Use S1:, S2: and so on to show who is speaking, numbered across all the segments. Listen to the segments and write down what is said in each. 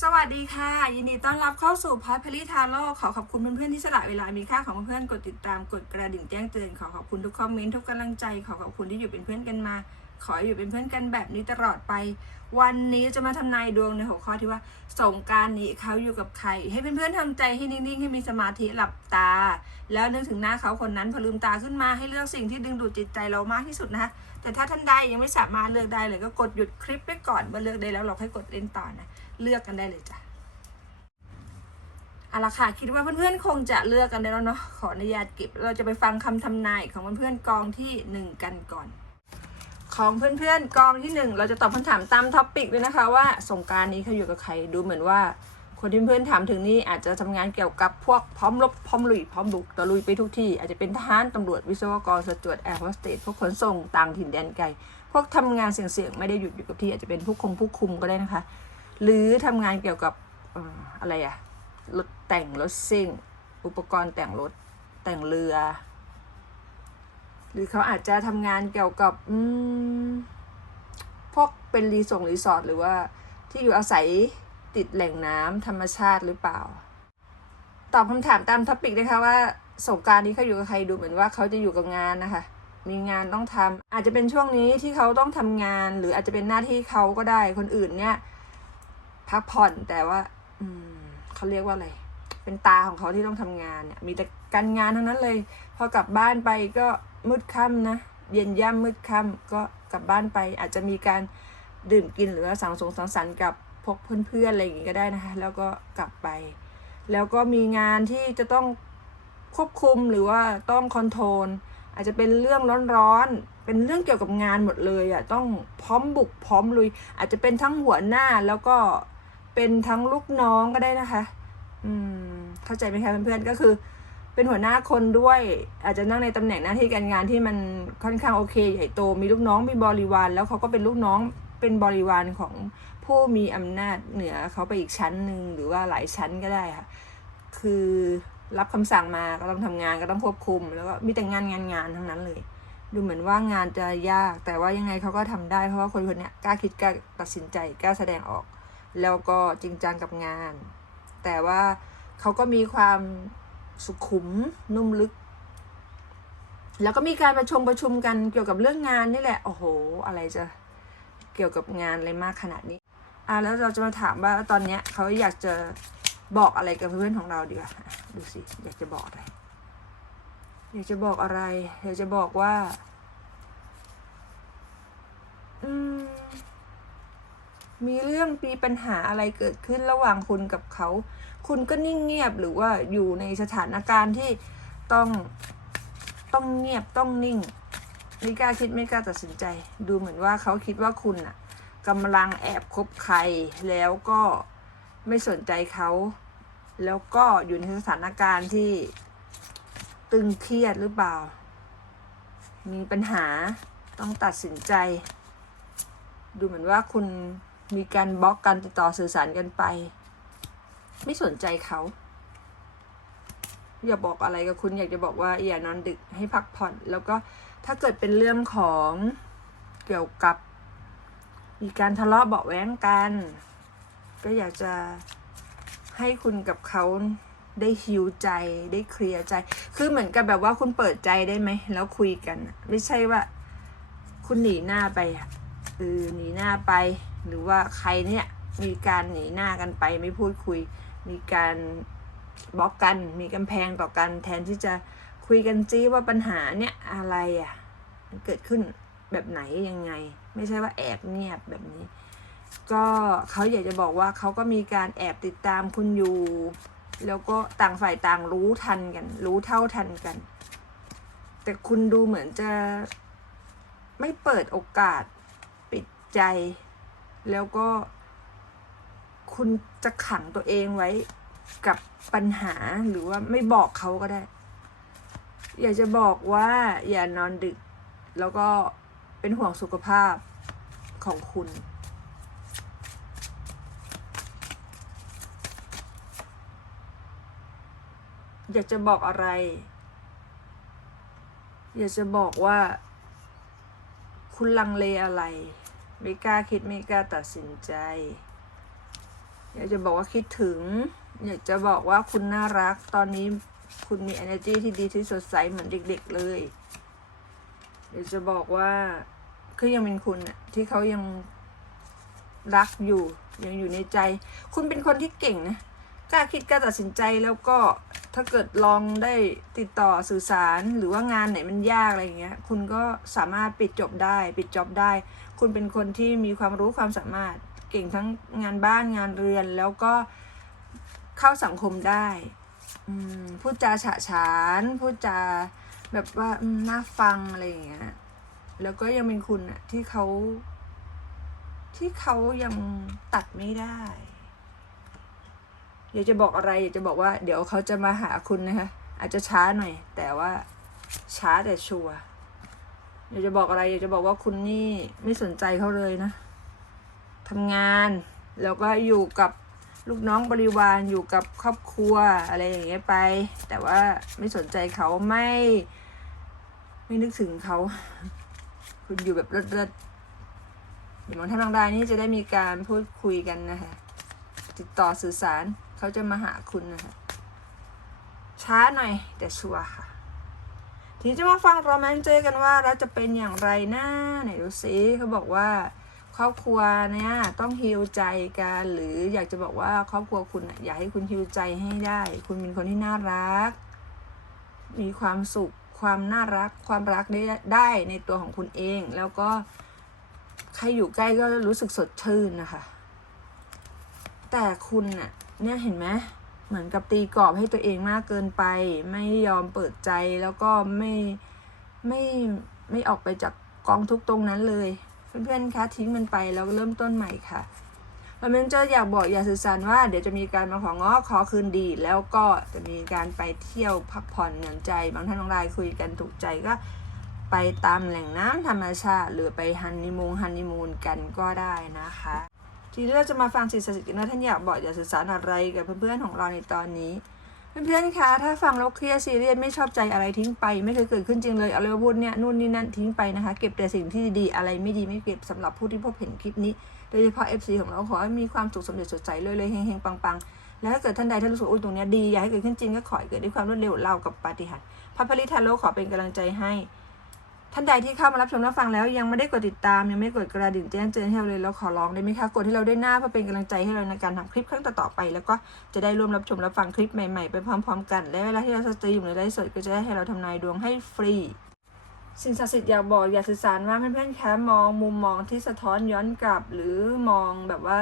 S1: สวัสดีค่ะ ยินดีต้อนรับเข้าสู่พอดพลิทาโร่ขอขอบคุณเพื่อนๆที่สละเวลามีค่าของเพื่อนกดติดตามกดกระดิ่งแจ้งเตือนขอขอบคุณทุกคอมเมนต์ทุกกำลังใจขอขอบคุณที่อยู่เป็นเพื่อนกันมา ขออยู่เป็นเพื่อนกันแบบนี้ตลอดไป วันนี้จะมาทำนายดวงในหัวข้อที่ว่าสงการนี้เขาอยู่กับใคร ให้เพื่อนๆทำใจให้นิ่งๆให้มีสมาธิหลับตา แล้วนึกถึงหน้าเขาคนนั้นพอลืมตาขึ้นมาให้เลือกสิ่งที่ดึงดูดจิตใจเรามากที่สุดนะคะแต่ถ้าท่านใดยังไม่สามารถเลือกได้เลยก็กดหยุดคลิปไปก่อนเมื่อเลือกได้แล้วเราค่อยกดเล่นต่อนะ เลือกกันได้เลยจ้ะเอาละค่ะคิดว่าเพื่อนๆคงจะเลือกกันได้แล้วเนาะขออนุญาตเก็บเราจะไปฟังคำทำนายของเพื่อนๆกองที่หนึ่งกันก่อน ของเพื่อนๆกองที่หนึ่งเราจะตอบคำถามตามท็อปปิกด้วยนะคะ ว่าสงการนี้เขาอยู่กับใครดูเหมือนว่าคนที่เพื่อนถามถึงนี่อาจจะทำงานเกี่ยวกับพวกพร้อมรบพร้อมลุยพร้อมบุกตะลุยไปทุกที่ อาจจะเป็นทหารตำรวจวิศวกรสจวดแอร์โฮสเตสพวกขนส่งต่างถิ่นแดนไกลพวกทำงานเสี่ยงๆไม่ได้หยุดอยู่กับที่อาจจะเป็นผู้คงผู้คุมก็ได้นะคะ หรือทำงานเกี่ยวกับอะไรอะรถแต่งรถซิ่ง อุปกรณ์แต่งรถแต่งเรือ หรือเขาอาจจะทำงานเกี่ยวกับพวกเป็นรีสอร์ทรีสอร์ทหรือว่าที่อยู่อาศัยติดแหล่งน้ำธรรมชาติหรือเปล่า ตอบคำถามตามท็อปิกนะคะว่าสงกรารนี้เขาอยู่กับใครดูเหมือนว่าเขาจะอยู่กับงานนะคะ มีงานต้องทำอาจจะเป็นช่วงนี้ที่เขาต้องทำงาน หรืออาจจะเป็นหน้าที่เขาก็ได้คนอื่นเนี่ย พักผ่อนแต่ว่า อืมเขาเรียกว่าอะไร เป็นตาของเขาที่ต้องทำงานเนี่ย มีแต่การงานทั้งนั้นเลย พอกลับบ้านไปก็มืดค่ำนะ เย็นย่ำมืดค่ำก็กลับบ้านไป อาจจะมีการดื่มกินหรือว่าสังสงสังสรรค์กับพกเพื่อนๆอะไรอย่างงี้ก็ได้นะคะ แล้วก็กลับไป แล้วก็มีงานที่จะต้องควบคุมหรือว่าต้องคอนโทรลอาจจะเป็นเรื่องร้อนๆ เป็นเรื่องเกี่ยวกับงานหมดเลยอะต้องพร้อมบุกพร้อมลุย อาจจะเป็นทั้งหัวหน้าแล้วก็ เป็นทั้งลูกน้องก็ได้นะคะ อืม เข้าใจไหมคะเพื่อนๆ ก็คือ เป็นหัวหน้าคนด้วย อาจจะนั่งในตำแหน่งหน้าที่การงานที่มันค่อนข้างโอเคใหญ่โต มีลูกน้อง มีบริวาร แล้วเขาก็เป็นลูกน้อง เป็นบริวารของผู้มีอำนาจเหนือเขาไปอีกชั้นหนึ่งหรือว่าหลายชั้นก็ได้ค่ะ คือรับคำสั่งมาก็ต้องทำงานก็ต้องควบคุม แล้วก็มีแต่งานงานงานทั้งนั้นเลย ดูเหมือนว่างานจะยาก แต่ว่ายังไงเขาก็ทำได้เพราะว่าคนคนนี้กล้าคิดกล้าตัดสินใจกล้าแสดงออก แล้วก็จริงจังกับงาน แต่ว่าเขาก็มีความสุขุมนุ่มลึก แล้วก็มีการประชุมประชุมกันเกี่ยวกับเรื่องงานนี่แหละ โอ้โห อะไรจะเกี่ยวกับงานอะไรมากขนาดนี้ อะแล้วเราจะมาถามว่าตอนเนี้ยเขาอยากจะบอกอะไรกับเพื่อนของเราดีกว่าอะดูสิ อยากจะบอกอะไร อยากจะบอกอะไร อยากจะบอกว่า อืม มีเรื่องมีปัญหาอะไรเกิดขึ้นระหว่างคุณกับเขา คุณก็นิ่งเงียบหรือว่าอยู่ในสถานการณ์ที่ต้องต้องเงียบต้องนิ่งไม่กล้าคิดไม่กล้าตัดสินใจ ดูเหมือนว่าเขาคิดว่าคุณน่ะกำลังแอบคบใครแล้วก็ไม่สนใจเขา แล้วก็อยู่ในสถานการณ์ที่ตึงเครียดหรือเปล่า มีปัญหาต้องตัดสินใจ ดูเหมือนว่าคุณ มีการบล็อกการติดต่อสื่อสารกันไป ไม่สนใจเขา อย่าบอกอะไรกับคุณอยากจะบอกว่าอย่านอนดึกให้พักผ่อน แล้วก็ถ้าเกิดเป็นเรื่องของเกี่ยวกับ มีการทะเลาะเบาะแว้งกัน ก็อยากจะให้คุณกับเขาได้ฮิวใจได้เคลียร์ใจ คือเหมือนกับแบบว่าคุณเปิดใจได้ไหม แล้วคุยกัน ไม่ใช่ว่า คุณหนีหน้าไปอะเออหนีหน้าไป หรือว่าใครเนี่ยมีการหนีหน้ากันไปไม่พูดคุย มีการบล็อกกัน มีกำแพงต่อกัน แทนที่จะคุยกันจี้ว่าปัญหาเนี่ยอะไรอะมันเกิดขึ้นแบบไหนยังไง ไม่ใช่ว่าแอบเงียบแบบนี้ ก็เขาอยากจะบอกว่าเขาก็มีการแอบติดตามคุณอยู่ แล้วก็ต่างฝ่ายต่างรู้ทันกัน รู้เท่าทันกัน แต่คุณดูเหมือนจะไม่เปิดโอกาสปิดใจ แล้วก็ คุณจะขังตัวเองไว้กับปัญหาหรือว่าไม่บอกเขาก็ได้ อยากจะบอกว่าอย่านอนดึก แล้วก็เป็นห่วงสุขภาพของคุณอยากจะบอกอะไร อยากจะบอกว่า คุณลังเลอะไร ไม่กล้าคิดไม่กล้าตัดสินใจ อยากจะบอกว่าคิดถึง อยากจะบอกว่าคุณน่ารัก ตอนนี้คุณมี energy ที่ดีที่สดใสเหมือนเด็ก ๆ เลย อยากจะบอกว่าคือยังเป็นคุณอะที่เขายังรักอยู่ ยังอยู่ในใจ คุณเป็นคนที่เก่งนะกล้าคิดกล้าตัดสินใจแล้วก็ถ้าเกิดลองได้ติดต่อสื่อสารหรือว่างานไหนมันยากอะไรอย่างเงี้ย คุณก็สามารถปิดจบได้ ปิดจอบได้ คุณเป็นคนที่มีความรู้ความสามารถเก่งทั้งงานบ้านงานเรือน แล้วก็เข้าสังคมได้พูดจาฉะฉานพูดจาแบบว่าน่าฟังอะไรอย่างเงี้ยแล้วก็ยังเป็นคุณอะที่เขาที่เขายังตัดไม่ได้ อยากจะบอกอะไร อยากจะบอกว่า เดี๋ยวเขาจะมาหาคุณนะคะอาจจะช้าหน่อย แต่ว่าช้าแต่ชัวร์ อยากจะบอกอะไรอยากจะบอกว่าคุณนี่ไม่สนใจเขาเลยนะทำงาน แล้วก็อยู่กับลูกน้องบริวารอยู่กับครอบครัวอะไรอย่างเงี้ยไป แต่ว่าไม่สนใจเขาไม่ ไม่นึกถึงเขา คุณอยู่แบบเลิศๆเดี๋ยวมองท่านบางรายนี่จะได้มีการพูดคุยกันนะคะติดต่อสื่อสารเขาจะมาหาคุณนะคะช้าหน่อยแต่ชัวร์ค่ะ ทีนี้จะมาฟังโรแมนเจอกันว่าเราจะเป็นอย่างไรนะไหนดูซิเขาบอกว่า ครอบครัวเนี่ยต้องฮิวใจกันหรืออยากจะบอกว่าครอบครัวคุณอยากให้คุณฮิวใจให้ได้ คุณเป็นคนที่น่ารัก มีความสุขความน่ารักความรักได้ได้ในตัวของคุณเอง แล้วก็ใครอยู่ใกล้ก็รู้สึกสดชื่นนะคะ แต่คุณน่ะเนี่ยเห็นไหม เหมือนกับตีกรอบให้ตัวเองมากเกินไป ไม่ยอมเปิดใจแล้วก็ไม่ไม่ไม่ออกไปจากกองทุกตรงนั้นเลย เพื่อนๆคะทิ้งมันไปแล้วเริ่มต้นใหม่ค่ะมันเป็นจะอยากบอกอยากสื่อสารว่าเดี๋ยวจะมีการมาของ้อขอคืนดี แล้วก็จะมีการไปเที่ยวพักผ่อนหย่อนใจ บางท่านบางรายคุยกันถูกใจก็ไปตามแหล่งน้ำธรรมชาติ หรือไปฮันนีมูนฮันนีมูนกันก็ได้นะคะ ทีนี้เราจะมาฟังสิ่งศักดิ์สิทธิ์นว่าท่านอยากบอกอยากสื่อสารอะไรกับเพื่อนๆของเราในตอนนี้ เพื่อนๆคะถ้าฟังแล้วเครียดซีเรียสไม่ชอบใจอะไรทิ้งไป ไม่เคยเกิดขึ้นจริงเลยเอาเลยมาพูดเนี่ยนู่นนี่นั่นทิ้งไปนะคะ เก็บแต่สิ่งที่ดีๆอะไรไม่ดีไม่เก็บสำหรับผู้ที่พบเห็นคลิปนี้โดยเฉพาะ FC ของเราขอให้มีความสุขสมเด็จสดใสเลยเลยเฮงๆปังๆแล้วถ้าเกิดท่านใดท่านรู้สึกอุ้ยตรงเนี้ยดี อยากให้เกิดขึ้นจริงก็ขอให้เกิดด้วยความรวดเร็วเล่ากับปาฏิหาริย์พระพริทาโลขอเป็นกำลังใจให้ ท่านใดที่เข้ามารับชมรับฟังแล้วยังไม่ได้กดติดตามยังไม่กดกระดิ่งแจ้งเตือนให้เราเลยเราขอร้องได้ไหมคะกดให้เราได้หน้าเพื่อเป็นกำลังใจให้เราในการทำคลิปครั้งต่อๆไป แล้วก็จะได้ร่วมรับชมรับฟังคลิปใหม่ๆ ไปพร้อมๆ กัน และเวลาที่เราสตรีมหรือไลฟ์สดก็จะได้ให้เราทำนายดวงให้ฟรีสิ่งศักดิ์สิทธิ์อยากบอกอยากสื่อสารว่าเพื่อนๆคะมองมุมมองที่สะท้อนย้อนกลับ หรือมองแบบว่า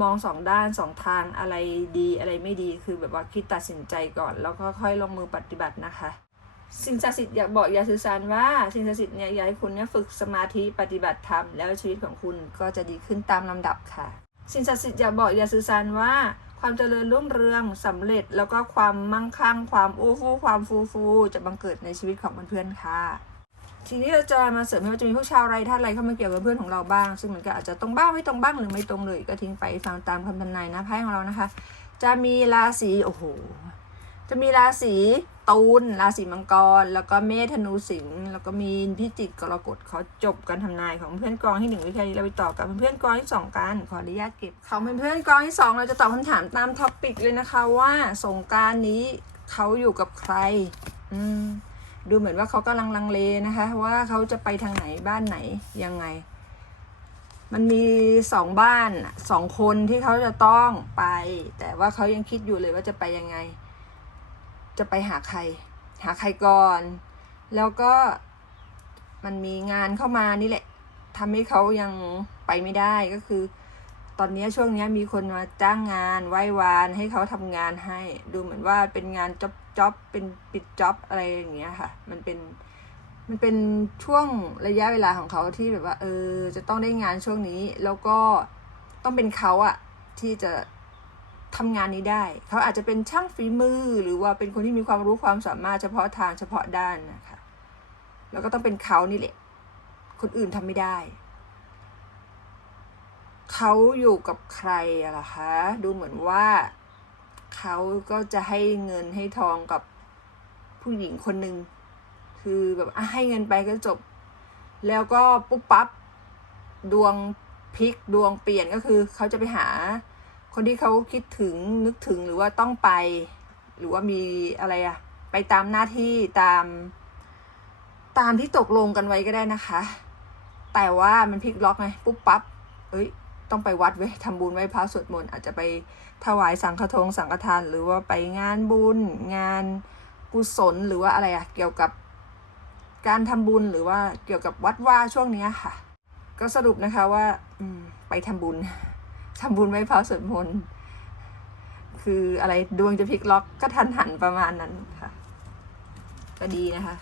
S1: มองสองด้านสองทางอะไรดีอะไรไม่ดีคือแบบว่าคิดตัดสินใจก่อน แล้วก็ค่อยลงมือปฏิบัตินะคะ สิ่งศักดิ์สิทธิ์อยากบอกยาสื่อสารว่าสิ่งศักดิ์สิทธิ์เนี่ยอยากให้คุณเนี่ยฝึกสมาธิปฏิบัติธรรมแล้วชีวิตของคุณก็จะดีขึ้นตามลำดับค่ะ สิ่งศักดิ์สิทธิ์อยากบอกยาสื่อสารว่า ความเจริญรุ่งเรืองสำเร็จแล้วก็ความมั่งคั่ง ความอู้ฟู่ความฟูฟู จะบังเกิดในชีวิตของเพื่อนๆค่ะ ทีนี้เราจะมาเสริมว่าจะมีพวกชาวไรท่านไรเข้ามาเกี่ยวกับเพื่อนของเราบ้าง ซึ่งมันก็อาจจะตรงบ้างไม่ตรงบ้างหรือไม่ตรงเลย ก็ทิ้งไปฟังตามคำทำนายนะไพ่ของเรานะคะ จะมีราศีโอ้โหจะมีราศี ตูนราศีมังกร แล้วก็เมษธนูสิงห์แล้วก็มีนพิจิกกรกฎเขาจบการทำนายของเพื่อนกองที่หนึ่งวิทยานี้เราไปต่อกับเพื่อนกองที่สองกันขออนุญาตเก็บเของเพื่อนกองที่สองเราจะตอบคำถามตามท็อปปิกเลยนะคะว่าสงการนี้เขาอยู่กับใคร อืมดูเหมือนว่าเขากำลังลังเลนะคะ ว่าเขาจะไปทางไหนบ้านไหนยังไง มันมีสองบ้านสองคนที่เขาจะต้องไป แต่ว่าเขายังคิดอยู่เลยว่าจะไปยังไง จะไปหาใคร หาใครก่อน แล้วก็มันมีงานเข้ามานี่แหละทำให้เขายังไปไม่ได้ก็คือ ตอนนี้ช่วงนี้มีคนมาจ้างงานไหว้วานให้เขาทำงานให้ ดูเหมือนว่าเป็นงานจ็อบจ็อบเป็นปิดจ็อบอะไรอย่างเงี้ยค่ะ มันเป็นมันเป็นช่วงระยะเวลาของเขาที่แบบว่า เออ จะต้องได้งานช่วงนี้ แล้วก็ต้องเป็นเขาอะที่จะ ทำงานนี้ได้ เขาอาจจะเป็นช่างฝีมือ หรือว่าเป็นคนที่มีความรู้ความสามารถเฉพาะทางเฉพาะด้านนะคะ แล้วก็ต้องเป็นเขานี่แหละ คนอื่นทำไม่ได้ เขาอยู่กับใครอะล่ะคะ ดูเหมือนว่า เขาก็จะให้เงินให้ทองกับผู้หญิงคนหนึ่ง คือแบบอะให้เงินไปก็จบ แล้วก็ปุ๊บปั๊บ ดวงพลิกดวงเปลี่ยนก็คือ เขาจะไปหา คนที่เขาคิดถึงนึกถึงหรือว่าต้องไป หรือว่ามีอะไรอะไปตามหน้าที่ตาม ตามที่ตกลงกันไว้ก็ได้นะคะ แต่ว่ามันพลิกล็อกไงปุ๊บปั๊บเอ้ย ต้องไปวัดเว้ยทำบุญไหว้พระสวดมนต์อาจจะไปถวายสังฆทงสังฆทาน หรือว่าไปงานบุญ งานกุศลหรือว่าอะไรอะเกี่ยวกับการทำบุญหรือว่าเกี่ยวกับวัดว่าช่วงเนี้ยค่ะ ก็สรุปนะคะว่า อืม ไปทำบุญ ทำบุญไหว้พระสวดมนต์คืออะไรดวงจะพลิกล็อกก็ทันหันประมาณนั้นค่ะ ก็ดีนะคะ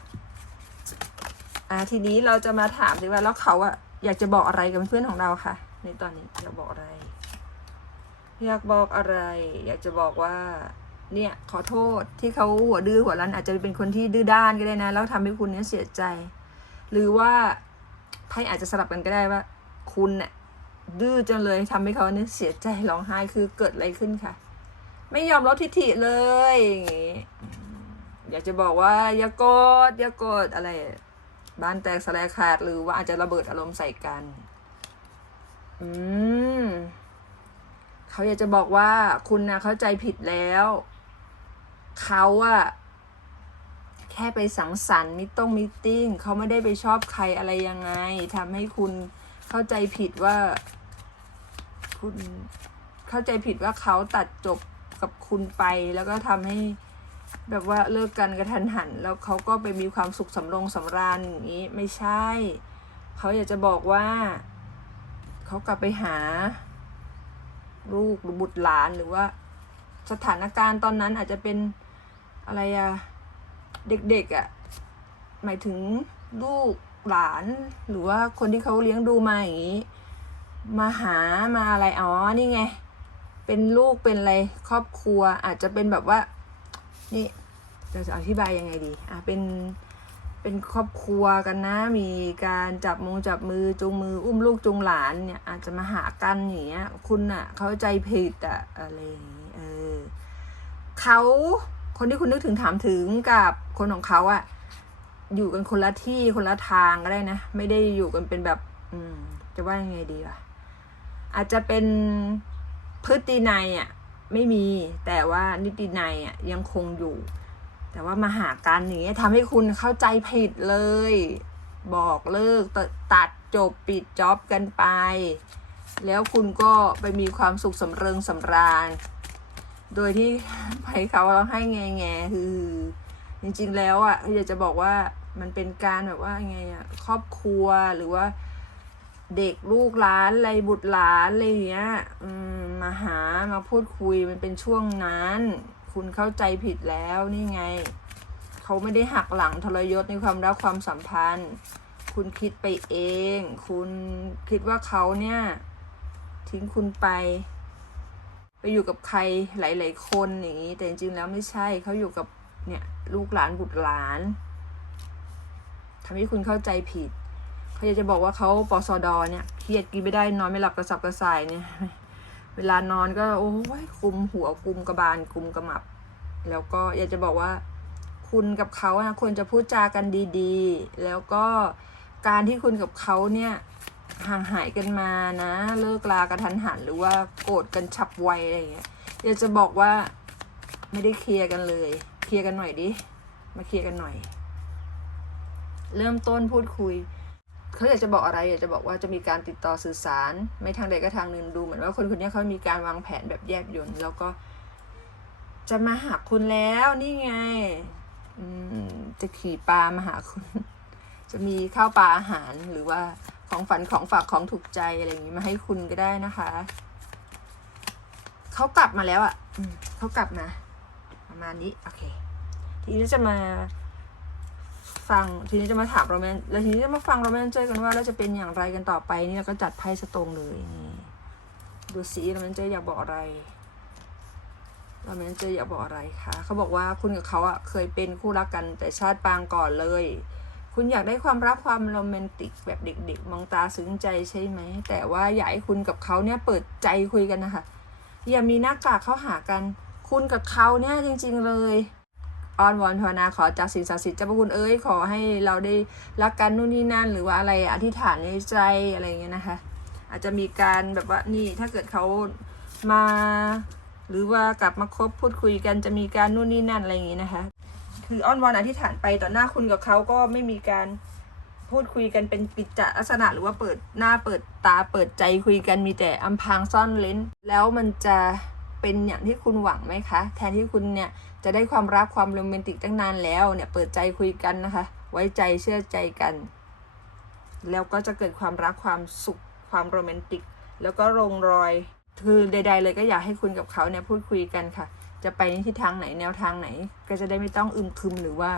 S1: อ่าทีนี้เราจะมาถามดีว่าแล้วเขาอะอยากจะบอกอะไรกับเพื่อนของเราค่ะ ในตอนนี้อยากบอกอะไร อยากบอกอะไร อยากจะบอกว่า เนี่ยขอโทษที่เขาหัวดื้อหัวรั้น อาจจะเป็นคนที่ดื้อด้านก็ได้นะแล้วทำให้คุณเนี่ยเสียใจ หรือว่าไพ่อาจจะสลับกันก็ได้ว่า คุณเนี่ย ดื้อจังเลยทำให้เขาเนี่ยเสียใจร้องไห้คือเกิดอะไรขึ้นค่ะไม่ยอมลดทิฐิเลยอย่างงี้อืมอยากจะบอกว่า อย่าโกรธอย่าโกรธอะไร บ้านแตกสลายขาดหรือว่าอาจจะระเบิดอารมณ์ใส่กัน อืมเขาอยากจะบอกว่าคุณนะเข้าใจผิดแล้ว เขาอะแค่ไปสังสรรค์มิต้องมิติ้งเขาไม่ได้ไปชอบใครอะไรยังไงทำให้คุณเข้าใจผิดว่า คุณ เข้าใจผิดว่าเขาตัดจบกับคุณไป แล้วก็ทำให้แบบว่าเลิกกันกระทันหัน แล้วเขาก็ไปมีความสุขสำรงสำราญอย่างนี้ไม่ใช่ เขาอยากจะบอกว่า เขากลับไปหา ลูกหรือบุตรหลานหรือว่า สถานการณ์ตอนนั้นอาจจะเป็นอะไรอะเด็กๆอะหมายถึงลูกหลานหรือว่าคนที่เขาเลี้ยงดูมาอย่างนี้ มาหามาอะไรอ๋อนี่ไง เป็นลูกเป็นอะไรครอบครัวอาจจะเป็นแบบว่า นี่จะอธิบายยังไงดี อะเป็นเป็นครอบครัวกันนะ มีการจับมงจับมือจูงมืออุ้มลูกจูงหลานเนี่ยอาจจะมาหากันอย่างเงี้ย คุณอะเข้าใจผิดอะอะไรอย่างงี้เออเขาคนที่คุณนึกถึงถามถึงกับคนของเขาอะอยู่กันคนละที่คนละทางก็ได้นะ ไม่ได้อยู่กันเป็นแบบ อืม จะว่ายังไงดีล่ะ อาจจะเป็นพฤตินัยอะไม่มีแต่ว่านิตินัยอะยังคงอยู่ แต่ว่ามาหากันอย่างเงี้ยทำให้คุณเข้าใจผิดเลย บอกเลิกตตัดจบปิดจ็อบกันไป แล้วคุณก็ไปมีความสุขสำเริงสำราญ โดยที่ไปเขาเราให้แงแงคือจริงๆแล้วอะอยากจะบอกว่ามันเป็นการแบบว่าไงอะครอบครัวหรือว่า เด็กลูกหลานอะไรบุตรหลานอะไรอย่างเงี้ยมมาหามาพูดคุยมันเป็นช่วงนั้น คุณเข้าใจผิดแล้วนี่ไง เขาไม่ได้หักหลังทรยศในความรักความสัมพันธ์ คุณคิดไปเอง คุณคิดว่าเขาเนี่ย ทิ้งคุณไป ไปอยู่กับใครหลาย ๆ คนอย่างนี้ แต่จริงๆแล้วไม่ใช่เขาอยู่กับเนี่ยลูกหลานบุตรหลานทำให้คุณเข้าใจผิด เขาอยากจะบอกว่าเขาปอสอดเนี่ยเครียดกินไม่ได้นอนไม่หลับกระสับกระส่ายเนี่ย เวลานอนก็โอ้ยกุมหัวกุมกระบาลกุมกระหมับ แล้วก็อยากจะบอกว่า คุณกับเขานะควรจะพูดจากันดีๆ แล้วก็การที่คุณกับเขาเนี่ยห่างหายกันมานะ เลิกลากระทันหันหรือว่าโกรธกันฉับไวอะไรอย่างเงี้ยอยากจะบอกว่าไม่ได้เคลียร์กันเลย เคลียร์กันหน่อยดิมาเคลียร์กันหน่อย เริ่มต้นพูดคุย เขาอยากจะบอกอะไรอยากจะบอกว่าจะมีการติดต่อสื่อสาร ไม่ทางใดก็ทางหนึ่งดูเหมือนว่าคนคนนี้เขามีการวางแผนแบบแยบยลแล้วก็ จะมาหาคุณแล้วนี่ไงจะขี่ปลามาหาคุณ จะมีข้าวปลาอาหารหรือว่าของฝันของฝากของถูกใจอะไรอย่างนี้มาให้คุณก็ได้นะคะเขากลับมาแล้วอะ่ะเขากลับมา ประมาณนี้โอเค ทีนี้จะมา ฟังทีนี้จะมาถามโรแมนแล้วทีนี้จะมาฟังโรแมนเจอร์กันว่าเราจะเป็นอย่างไรกันต่อไปนี่เราก็จัดไพ่สตรงเลยนี่ดูสิโรแมนเจอร์อยากบอกอะไรโรแมนเจอร์อยากบอกอะไรคะเขาบอกว่าคุณกับเขาอะเคยเป็นคู่รักกันแต่ชาติปางก่อนเลย คุณอยากได้ความรักความโรแมนติกแบบเด็ก ๆ มองตาซึ้งใจใช่ไหม แต่ว่าอยากให้คุณกับเขาเนี่ยเปิดใจคุยกันนะคะอย่ามีหน้ากากเข้าหากัน คุณกับเขาเนี่ยจริง ๆเลย อ้อนวอนภาวนาขอจากสิ่งศักดิ์สิทธิ์เจ้าพระคุณเอ้ยขอให้เราได้รักกันนู่นนี่นั่น หรือว่าอะไรอธิษฐานในใจอะไรอย่างเงี้ยนะคะ อาจจะมีการแบบว่านี่ถ้าเกิดเขามาหรือว่ากลับมาคบพูดคุยกันจะมีการนู่นนี่นั่นอะไรอย่างงี้นะคะ คืออ้อนวอนอธิษฐานไปต่อหน้าคุณกับเขาก็ไม่มีการพูดคุยกันเป็นกิจจลักษณะหรือว่าเปิดหน้าเปิดตาเปิดใจคุยกันมีแต่อำพางซ่อนเลนแล้วมันจะเป็นอย่างที่คุณหวังไหมคะ แทนที่คุณเนี่ยจะได้ความรักความโรแมนติกตั้งนานแล้วเนี่ยเปิดใจคุยกันนะคะ ไว้ใจเชื่อใจกัน แล้วก็จะเกิดความรักความสุขความโรแมนติก แล้วก็ลงรอยคือใด ๆ เลยก็อยากให้คุณกับเขาเนี่ยพูดคุยกันค่ะ จะไปในทิศทางไหนแนวทางไหน ก็จะได้ไม่ต้องอึมครึมหรือว่า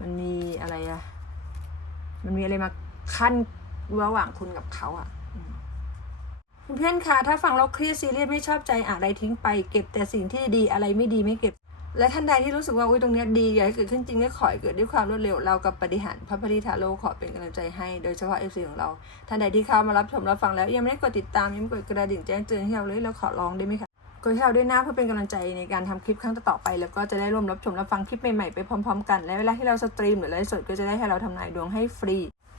S1: มันมีอะไรอะมันมีอะไรมาขั้นระหว่างคุณกับเขาอะเพื่อนๆคะถ้าฟังเราเครียดซีเรียสไม่ชอบใจอะไรทิ้งไป เก็บแต่สิ่งที่ดีอะไรไม่ดีไม่เก็บ และท่านใดที่รู้สึกว่าอุ้ยตรงนี้ดีอยากให้เกิดขึ้นจริงก็ขอให้เกิดด้วยความรวดเร็วเรากับปฏิหารพระพริทาโลขอเป็นกำลังใจให้โดยเฉพาะเอฟซีของเรา ท่านใดที่เข้ามารับชมรับฟังแล้ว ยังไม่ได้กดติดตามยังไม่กดกระดิ่งแจ้งเตือนให้เราเลยเราขอร้องได้ไหมคะกดให้เราด้วยนะเพื่อเป็นกำลังใจในการทำคลิปครั้งต่อไป แล้วก็จะได้ร่วมรับชมรับฟังคลิปใหม่ๆไปพร้อมๆ กันและเวลาที่เราสตรีมหรือไลฟ์สดก็จะได้ให้เราทำนายดวงให้ฟรี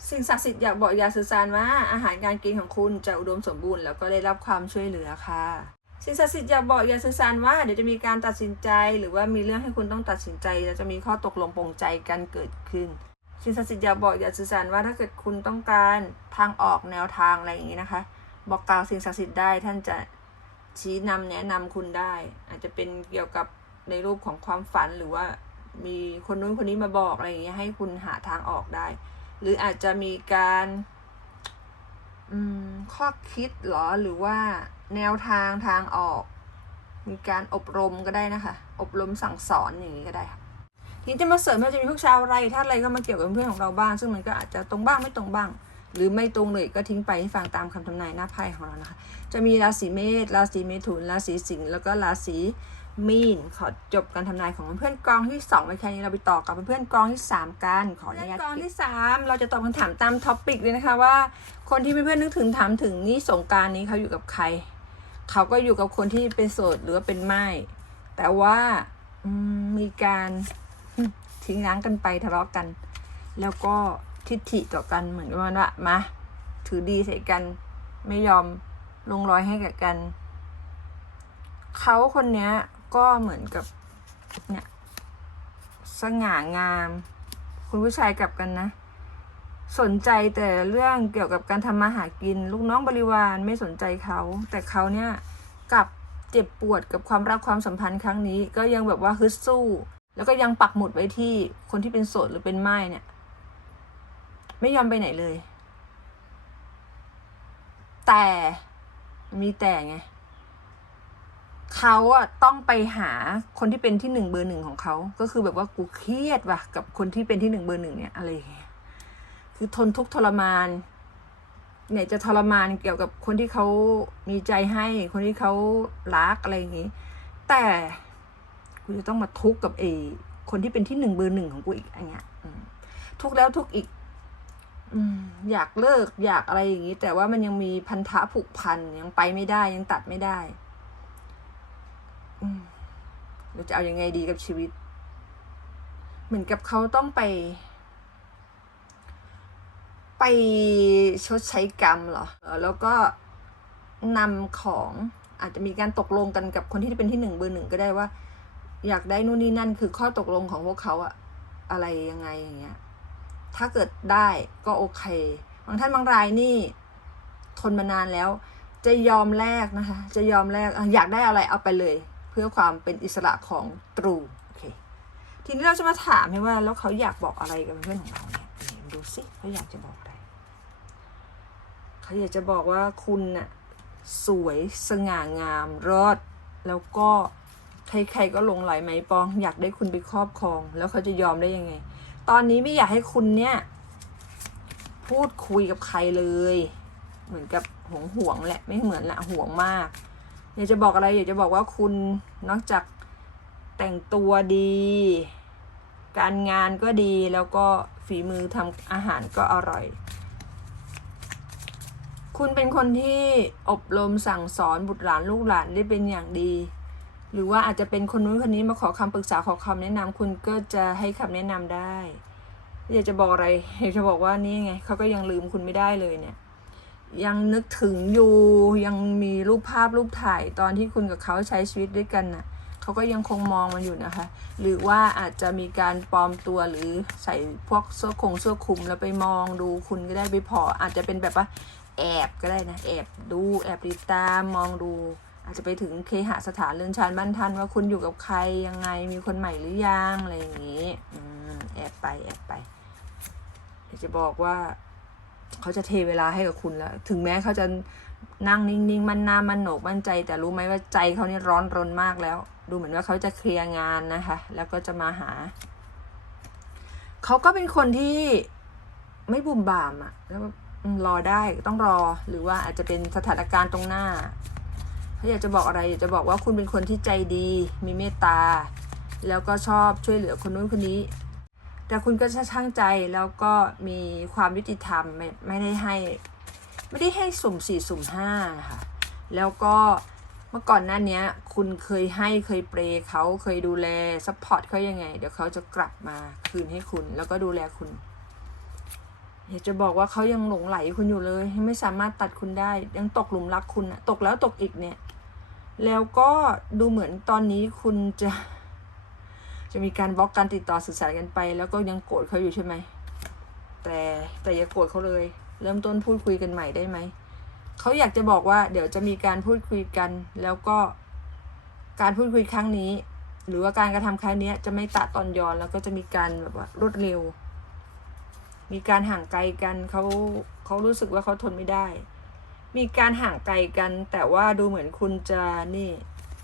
S1: สิ่งศักดิ์สิทธิ์อยากบอกอยากสื่อสารว่าอาหารการกินของคุณจะอุดมสมบูรณ์แล้วก็ได้รับความช่วยเหลือค่ะ สิ่งศักดิ์สิทธิ์อยากบอกอยากสื่อสารว่าเดี๋ยวจะมีการตัดสินใจ หรือว่ามีเรื่องให้คุณต้องตัดสินใจแล้วจะมีข้อตกลงปรงใจกันเกิดขึ้นสิ่งศักดิ์สิทธิ์อยากบอกอยากสื่อสารว่าถ้าเกิดคุณต้องการทางออกแนวทางอะไรอย่างนี้นะคะ บอกกล่าวสิ่งศักดิ์สิทธิ์ได้ท่านจะชี้นำแนะนำคุณได้ อาจจะเป็นเกี่ยวกับในรูปของความฝันหรือว่ามีคนนู้นคนนี้มาบอกอะไรอย่างเงี้ยให้คุณหาทางออกได้ หรืออาจจะมีการ ข้อคิดเหรอหรือว่าแนวทางทางออก มีการอบรมก็ได้นะคะ อบรมสั่งสอนอย่างนี้ก็ได้ทีนี้จะมาเสริมเราจะมีพวกชาวไรถ้าอะไรก็มาเกี่ยวกับเพื่อนของเราบ้าง ซึ่งมันก็อาจจะตรงบ้างไม่ตรงบ้าง หรือไม่ตรงเลยก็ทิ้งไปให้ฟังตามคำทำนายหน้าไพ่ของเรานะคะ จะมีราศีเมษราศีเมถุนราศีสิงห์แล้วก็ราศี มีนขอจบการทำนายของเพื่อนๆกองที่2ไว้แค่นี้เราไปต่อกับเพื่อนๆกองที่ 3 กันขออนุญาตกองที่ 3 เราจะตอบคำถามตามท็อปิกเลยนะคะว่า คนที่เพื่อนๆนึกถึงถามถึงนี่สงกรารนี้เขาอยู่กับใคร เขาก็อยู่กับคนที่เป็นโสดหรือว่าเป็นไม้แต่ว่าอืมมีการทิ้งร้างกันไปทะเลาะกัน แล้วก็ทิฐิต่อกันเหมือนกับว่ามาถือดีใส่กันไม่ยอมลงรอยให้กับกัน เขาคนเนี้ย ก็เหมือนกับเนี่ยสง่างาม คุณผู้ชายกลับกันนะ สนใจแต่เรื่องเกี่ยวกับการทำมาหากิน ลูกน้องบริวารไม่สนใจเขา แต่เขาเนี่ยกลับเจ็บปวดกับความรักความสัมพันธ์ครั้งนี้ ก็ยังแบบว่าฮึดสู้ แล้วก็ยังปักหมุดไว้ที่คนที่เป็นโสดหรือเป็นไม้เนี่ย ไม่ยอมไปไหนเลย แต่มีแต่ไง เขาอะต้องไปหาคนที่เป็นที่หนึ่งเบอร์หนึ่งของเขาก็คือแบบว่ากูเครียดว่ะกับคนที่เป็นที่หนึ่งเบอร์หนึ่งเนี่ยอะไรอย่างเงี้ยคือทนทุกข์ทรมานเนี่ยจะทรมานเกี่ยวกับคนที่เขามีใจให้ คนที่เขารักอะไรอย่างงี้ แต่กูจะต้องมาทุกข์กับเอคนที่เป็นที่หนึ่งเบอร์หนึ่งของกูอีกอย่างเงี้ยทุกข์แล้วทุกข์อีกอยากเลิกอยากอะไรอย่างงี้ แต่ว่ามันยังมีพันธะผูกพันยังไปไม่ได้ยังตัดไม่ได้ เราจะเอาอยัางไงดีกับชีวิต เหมือนกับเขาต้องไป ไปชดใช้กรรมเหรอ แล้วก็นำของอาจจะมีการตกลงกันกับคนที่เป็นที่หนึ่งเบอร์หนึ่งก็ได้ว่า อยากได้นู่นนี่นั่นคือข้อตกลงของพวกเขาอะอะไรยังไงอย่างเงี้ย ถ้าเกิดได้ก็โอเค บางท่านบางรายนี่ ทนมานานแล้ว จะยอมแลกนะคะ จะยอมแลกอยากได้อะไรเอาไปเลย เพื่อความเป็นอิสระของตรูโอเคทีนี้เราจะมาถามให้ว่าแล้วเขาอยากบอกอะไรกับเพื่อนของเราเนี่ยดูสิเขาอยากจะบอกอะไรเขาอยากจะบอกว่าคุณน่ะสวยสง่างามรอดแล้วก็ใครๆก็หลงไหลไหมปอง อยากได้คุณไปครอบครอง แล้วเขาจะยอมได้ยังไง ตอนนี้ไม่อยากให้คุณเนี่ย พูดคุยกับใครเลย เหมือนกับหวงห่วงๆแหละไม่เหมือนละห่วงมาก อยากจะบอกอะไร อยากจะบอกว่าคุณนอกจากแต่งตัวดี การงานก็ดีแล้วก็ฝีมือทำอาหารก็อร่อย คุณเป็นคนที่อบรมสั่งสอนบุตรหลานลูกหลานได้เป็นอย่างดี หรือว่าอาจจะเป็นคนนู้นคนนี้มาขอคำปรึกษาขอคำแนะนำคุณก็จะให้คำแนะนำได้ อยากจะบอกอะไรอยากจะบอกว่านี่ไงเขาก็ยังลืมคุณไม่ได้เลยเนี่ย ยังนึกถึงอยู่ยังมีรูปภาพรูปถ่ายตอนที่คุณกับเขาใช้ชีวิตด้วยกันน่ะเขาก็ยังคงมองมันอยู่นะคะ หรือว่าอาจจะมีการปลอมตัวหรือใส่พวกเสื้อคงเสื้อคลุมแล้วไปมองดูคุณก็ได้ไปพอ อาจจะเป็นแบบว่าแอบก็ได้นะ แอบดูแอบติดตามมองดู อาจจะไปถึงเคหสถานเรือนชานบ้านท่านว่าคุณอยู่กับใครยังไงมีคนใหม่หรือยังอะไรอย่างนี้อแอบไปแอบไปอยากจะบอกว่า เขาจะเทเวลาให้กับคุณแล้ว ถึงแม้เขาจะนั่งนิ่งๆ มันหน้ามันโหนกมั่นใจ แต่รู้ไหมว่าใจเขานี่ร้อนรนมากแล้ว ดูเหมือนว่าเขาจะเคลียร์งานนะคะ แล้วก็จะมาหา เขาก็เป็นคนที่ไม่บุ่มบ่ามอะแล้วรอได้ต้องรอหรือว่าอาจจะเป็นสถานการณ์ตรงหน้าเขาอยากจะบอกอะไรอยากจะบอกว่าคุณเป็นคนที่ใจดี มีเมตตา แล้วก็ชอบช่วยเหลือคนนู้นคนนี้ แต่คุณก็ช่างใจแล้วก็มีความยุติธรรมไม่ไม่ได้ให้ ไม่ได้ให้สุ่มสี่สุ่มห้านะคะแล้วก็เมื่อก่อนหน้าเนี้ยคุณเคยให้เคยเปรย์เขาเคยดูแลซัพพอร์ตเขายังไง เดี๋ยวเขาจะกลับมาคืนให้คุณ แล้วก็ดูแลคุณอยากจะบอกว่าเขายังหลงไหลคุณอยู่เลย ไม่สามารถตัดคุณได้ ยังตกหลุมรักคุณอะตกแล้วตกอีกเนี่ย แล้วก็ดูเหมือนตอนนี้คุณจะ จะมีการบล็อกการติดต่อสื่อสารกันไป แล้วก็ยังโกรธเขาอยู่ใช่ไหม แต่แต่อย่าโกรธเขาเลย เริ่มต้นพูดคุยกันใหม่ได้ไหม เขาอยากจะบอกว่า เดี๋ยวจะมีการพูดคุยกัน แล้วก็การพูดคุยครั้งนี้ หรือว่าการกระทำครั้งนี้จะไม่ตะตอนย้อนแล้วก็จะมีการแบบว่ารวดเร็ว มีการห่างไกลกันเขาเขารู้สึกว่าเขาทนไม่ได้ มีการห่างไกลกัน แต่ว่าดูเหมือนคุณจะนี่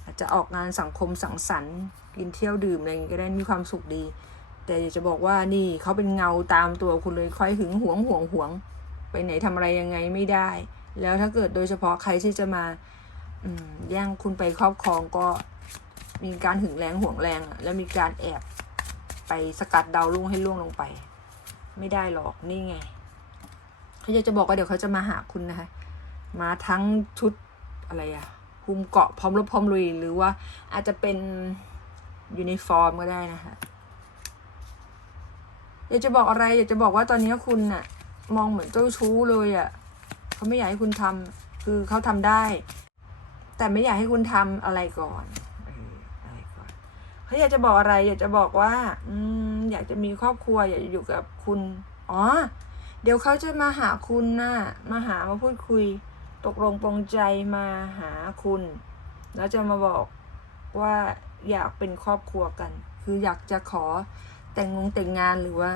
S1: อาจจะออกงานสังคมสังสรรค์กินเที่ยวดื่มอะไรอย่างงี้ก็ได้มีความสุขดี แต่อยากจะบอกว่านี่เขาเป็นเงาตามตัวคุณเลยคอยหึงหวงห่วงห่วง ไปไหนทำอะไรยังไงไม่ได้ แล้วถ้าเกิดโดยเฉพาะใครที่จะมาอมแย่งคุณไปครอบครองก็มีการหึงแรงห่วงแรงแล้วมีการแอบไปสกัดดาวรุ่งให้ล่วงลงไป ไม่ได้หรอกนี่ไงเขาอยากจะบอกว่าเดี๋ยวเขาจะมาหาคุณนะคะมาทั้งชุดอะไรอะ คุมเกาะพร้อมรบพร้อมลุย หรือว่าอาจจะเป็นยูนิฟอร์มก็ได้นะคะอยากจะบอกอะไร อยากจะบอกว่าตอนนี้คุณน่ะ มองเหมือนเจ้าชู้เลยอะ่ะเขาไม่อยากให้คุณทำคือเขาทำได้ แต่ไม่อยากให้คุณทำอะไรก่อนอะไรก่อนเขาอยากจะบอกอะไร อยากจะบอกว่า อืมอยากจะมีครอบครัว อยากจะอยู่กับคุณ อ๋อ เดี๋ยวเขาจะมาหาคุณน่ะ มาหามาพูดคุย ตกลงปรงใจมาหาคุณ แล้วจะมาบอกว่าอยากเป็นครอบครัวกัน คืออยากจะขอแต่งงงแต่งงานหรือว่า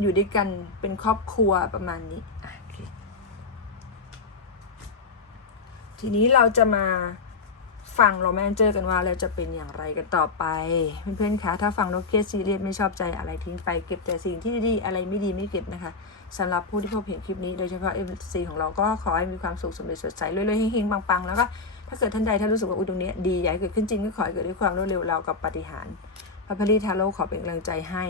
S1: อยู่ด้วยกันเป็นครอบครัวประมาณนี้ทีนี้เราจะมา ฟังโรแมนเจอร์กันว่าเราจะเป็นอย่างไรกันต่อไป เพื่อนๆคะถ้าฟังนกเกสซีเรียสไม่ชอบใจอะไรทิ้งไปเก็บแต่สิ่งที่ดีๆอะไรไม่ดีไม่เก็บนะคะสำหรับผู้ที่พบเห็นคลิปนี้โดยเฉพาะ MC ของเราก็ขอให้มีความสุขสมเด็จสดใสรวยๆเฮงๆปังๆแล้วก็ถ้าเกิดท่านใดถ้ารู้สึกว่าอุ้ยตรงเนี้ยดีอยากให้เกิดขึ้นจริงก็ขอให้เกิดด้วยความรวดเร็วเราวกับปฏิหารพระพรีทาโร่ขอเป็นกำลังใจให้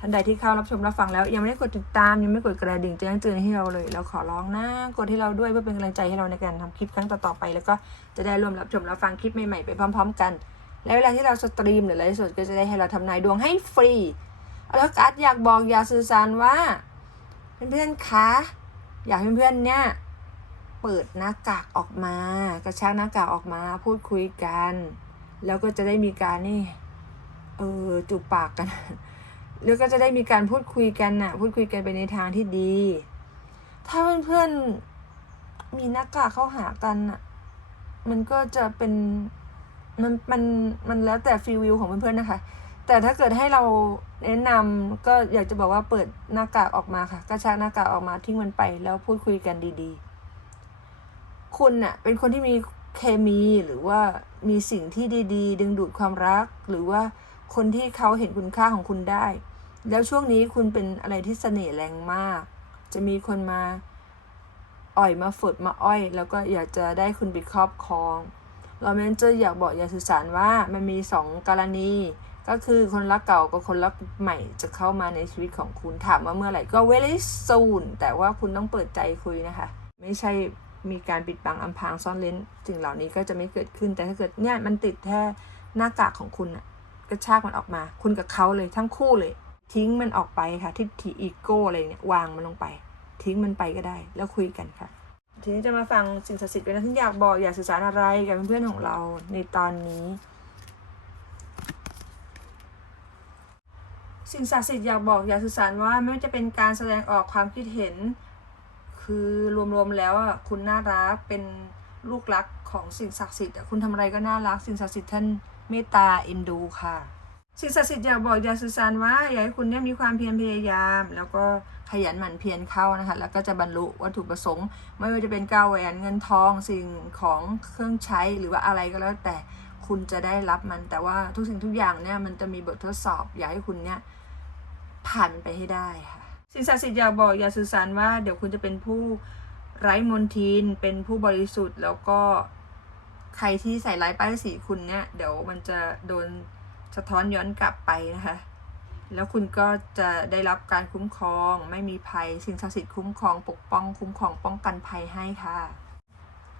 S1: ท่านใดที่เข้ารับชมรับฟังแล้ว ยังไม่ได้กดติดตามยังไม่กดกระดิ่งแจ้งเตือนให้เราเลย เราขอร้องนะกดให้เราด้วยเพื่อเป็นกำลังใจให้เราในการทำคลิปครั้งต่อๆไป แล้วก็จะได้ร่วมรับชมรับฟังคลิปใหม่ๆไปพร้อม ๆ กัน และเวลาที่เราสตรีมหรือไลฟ์สดก็จะได้ให้เราทำนายดวงให้ฟรีแล้วการ์ดอยากบอกอยากสื่อสารว่าเพื่อนๆคะอยากให้เพื่อนๆเนี่ยเปิดหน้ากากออกมา กระชากหน้ากากออกมาพูดคุยกัน แล้วก็จะได้มีการนี่เออจูบปากกัน แล้วก็จะได้มีการพูดคุยกันน่ะ พูดคุยกันไปในทางที่ดี ถ้าเพื่อนๆมีหน้ากากเข้าหากันน่ะ มันก็จะเป็นมันมันมันแล้วแต่ฟีลวิวของเพื่อนๆนะคะ แต่ถ้าเกิดให้เราแนะนำก็อยากจะบอกว่าเปิดหน้ากากออกมาค่ะกระชากหน้ากากออกมาทิ้งมันไป แล้วพูดคุยกันดีๆ คุณน่ะ เป็นคนที่มีเคมีหรือว่ามีสิ่งที่ดี ๆ ดึงดูดความรัก หรือว่าคนที่เขาเห็นคุณค่าของคุณได้ แล้วช่วงนี้คุณเป็นอะไรที่เสน่ห์แรงมาก จะมีคนมาอ่อยมาฝดมาอ้อย แล้วก็อยากจะได้คุณไปครอบครองเราเมนเจอร์อยากบอกอยากสื่อสารว่ามันมีสองกรณี ก็คือคนรักเก่ากับคนรักใหม่จะเข้ามาในชีวิตของคุณถามว่าเมื่อไหร่ก็ very soon แต่ว่าคุณต้องเปิดใจคุยนะคะ ไม่ใช่มีการปิดบังอำพรางซ่อนเล้นสิ่งเหล่านี้ก็จะไม่เกิดขึ้นแต่ถ้าเกิดเนี่ยมันติดแค่หน้ากากของคุณอะกระชากมันออกมา คุณกับเขาเลยทั้งคู่เลย ทิ้งมันออกไปค่ะ ทิฏฐิอีโก้อะไรเนี่ยวางมันลงไป ทิ้งมันไปก็ได้ แล้วคุยกันค่ะ ทีนี้จะมาฟังสิ่งศักดิ์สิทธิ์กันนะที่อยากบอกอยากสื่อสารอะไรกับเพื่อนๆของเราในตอนนี้ สิ่งศักดิ์สิทธิ์อยากบอกอยากสื่อสารว่าไม่ว่าจะเป็นการแสดงออกความคิดเห็น คือรวมๆแล้วอะคุณน่ารักเป็นลูกรักของสิ่งศักดิ์สิทธิ์อ่คุณทำอะไรก็น่ารักสิ่งศักดิ์สิทธิ์ท่านเมตตาเอ็นดูค่ะ สิ่งศักดิ์สิทธิ์อยากบอกอยากสื่อสารว่าอยากให้คุณเนี่ยมีความเพียรพยายาม แล้วก็ขยันหมั่นเพียรเข้านะคะ แล้วก็จะบรรลุวัตถุประสงค์ ไม่ว่าจะเป็นก้าวแหวนเงินทองสิ่งของเครื่องใช้หรือว่าอะไรก็แล้วแต่คุณจะได้รับมัน แต่ว่าทุกสิ่งทุกอย่างเนี่ยมันจะมีบททดสอบ อยากให้คุณเนี่ยผ่านมันไปให้ได้ค่ะสิ่งศักดิ์สิทธิ์อยากบอกอยากสื่อสารว่าเดี๋ยวคุณจะเป็นผู้ไร้มนทินเป็นผู้บริสุทธิ์ แล้วก็ใครที่ใส่ร้ายป้ายสีคุณเนี่ยเดี๋ยวมันจะโดน สะท้อนย้อนกลับไปนะคะ แล้วคุณก็จะได้รับการคุ้มครอง ไม่มีภัย สิ่งศักดิ์สิทธิ์คุ้มครองปกป้องคุ้มครองป้องกันภัยให้ค่ะ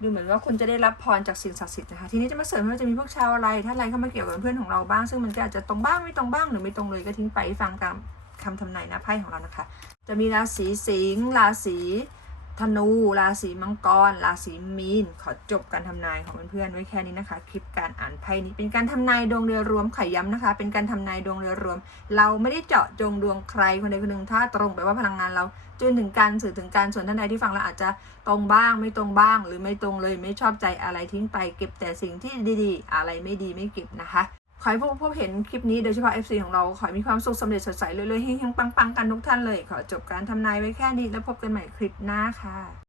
S1: ดูเหมือนว่าคุณจะได้รับพรจากสิ่งศักดิ์สิทธิ์นะคะ ทีนี้จะมาเสริมว่าจะมีพวกชาวอะไร ถ้าอะไรเข้ามาเกี่ยวกับเพื่อนของเราบ้าง ซึ่งมันก็อาจจะตรงบ้างไม่ตรงบ้างหรือไม่ตรงเลยก็ทิ้งไปฟังตามคำทำนายน้าไพ่ของเรานะคะ จะมีราศีสิงห์ ราศี ธนูราศีมังกร ราศีมีน ขอจบการทำนายของเพื่อนๆไว้แค่นี้นะคะ คลิปการอ่านไพ่นี้เป็นการทำนายดวงเรือรวมไข่ย้ำนะคะ เป็นการทำนายดวงเรือรวม เราไม่ได้เจาะจงดวงใครคนใดคนหนึ่งถ้าตรงไปว่าพลังงานเราจนถึงการสื่อถึงการส่วนท่านใดที่ฟังแล้วอาจจะตรงบ้างไม่ตรงบ้าง หรือไม่ตรงเลยไม่ชอบใจอะไรทิ้งไป เก็บแต่สิ่งที่ดีๆ อะไรไม่ดีไม่เก็บนะคะ ขอให้พวกพบเห็นคลิปนี้โดยเฉพาะ FC ของเรา ขอให้มีความสุขสำเร็จสดใสเรื่อยๆเฮงๆปังๆ กันทุกท่านเลย ขอจบการทำนายไว้แค่นี้แล้วพบกันใหม่คลิปหน้าค่ะ